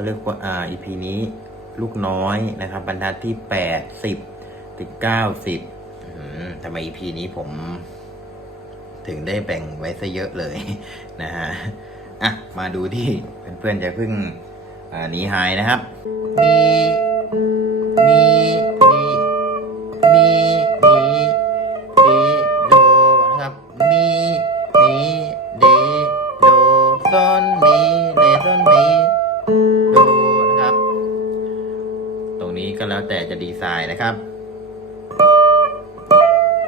็เรียกว่าอ่า EP นี้ ลูกน้อยนะครับ บรรทัดที่แปดสิบถึงเก้าสิบทำไม EP นี้ผม ถึงได้แบ่งไว้ซะเยอะเลยนะฮะอะ มาดูที่เพื่อนๆจะเพิ่งหนีหายนะครับมีมีมีมีมีเดโดนะครับมีมีเดโดซอนมีเลซอนมี ก็แล้วแต่จะดีไซน์นะครับ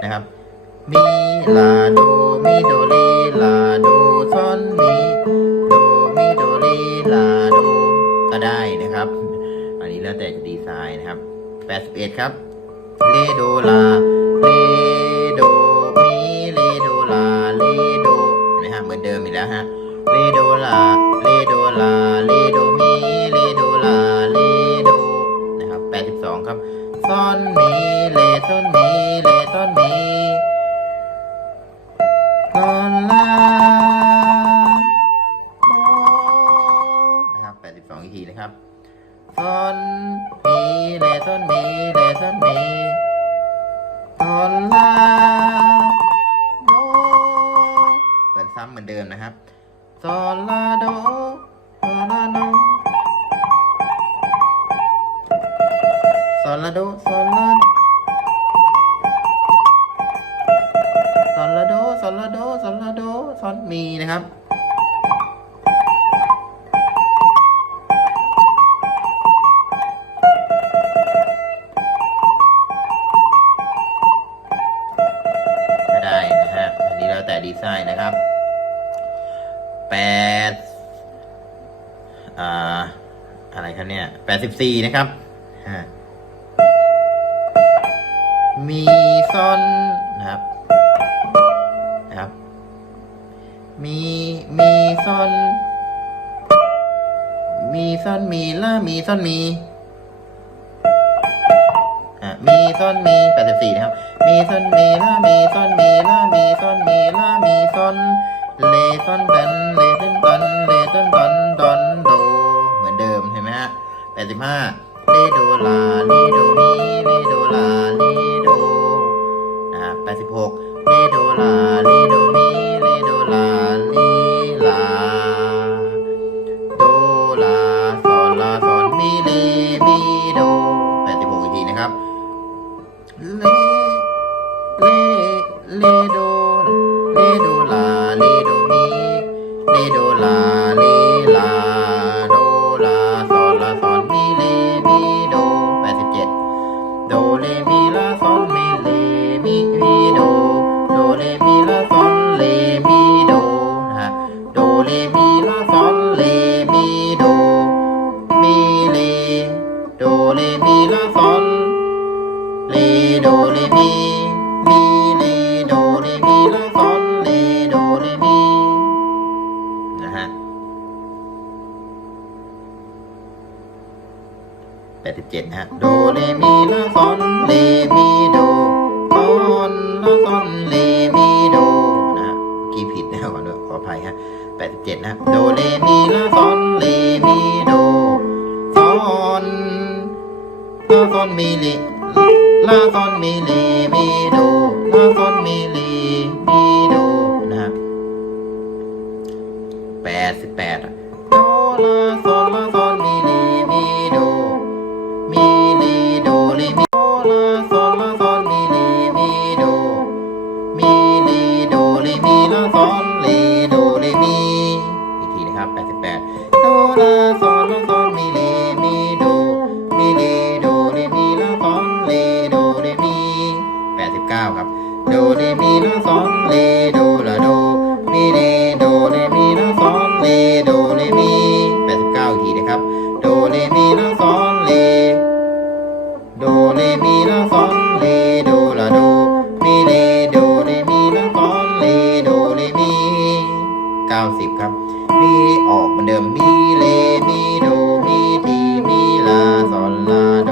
นะครับมีลาโดมีโดเรลาโดซอนมีโดมีโดเรลาโดก็ได้นะครับ อันนี้แล้วแต่จะดีไซน์นะครับ81ครับเลโดลาเลโดมีเลโดลาเลโดนไหมฮะเหมือนเดิมอีกแล้วฮะเลโดลาเลโดลาเลโด 82ครับซอนมีเลซอนมีเลซอนมีซอนลาโดนะครับ82อีกทีนะครับซอนมีเลซอนมีเลซอนมีซอนลาโดเปิดซ้ำเหมือนเดิมนะครับซอนลาโดซอนลาโด ซอนลาโดซอลาซอนลาโดซอนลาโดซอนลาโดซอนมีนะครับได้นะฮะอันนี้แล้วแต่ดีไซน์นะครับแปดอ่าอะไรครับเนี่ยแปดสิบสี่นะครับฮะ มีซอนนะครับนะครับ มีมีซอน มีซอนมีล่ามีซอนมีอะมีซ่อนมีแปดสิบสี่นะครับ มีซ่อนมีล่ามีซ่อนมีล่ามีซ่อนมีล่ามีซ่อนเลซ่อนเดนเลเดนตอนเลเดนตอนดอนโดเหมือนเดิมเห็นไหมฮะแปดสิบห้าเลโดลาเลโดมีเลโดลา เลโดอ่าแปดสิบหกเลโดลาเลโดมีเลโดลาเลลาโดลาสอนลาสอนมีเลมีโด86อีกทีนะครับเลเลเลโด โดเลมีลาซอนเลโดเลมีมีเลโดเลมีลาซอนเลโดเลมีนะฮะแปดสิบเจ็ดนะฮะโดเลมีลาซอนเลมีโดซอนลาซอนเลมีโดนะฮะกี่ผิดนะขอโทษขออภัยฮะแปดสิบเจ็ดนะโดเลมีลาซอนเลมีโดซอน ลาซอนมีลีลาซอนมีลีมีโดลาซอนมีลีมีโดนะครับแปดสิบแปดอะโดลาซอนลาซอนมีลีมีโดมีลีโดลีมีโดลาซอนลาซอนมีลีมีโดมีลีโดลีมีลาซอนลีโดลีมีอีกทีนะครับแปดสิบแปดโดลาซอนลาซอนมีลี 90 ครับ มีออกเหมือนเดิม มีเล มีโด มีที มีลาซอลลาโด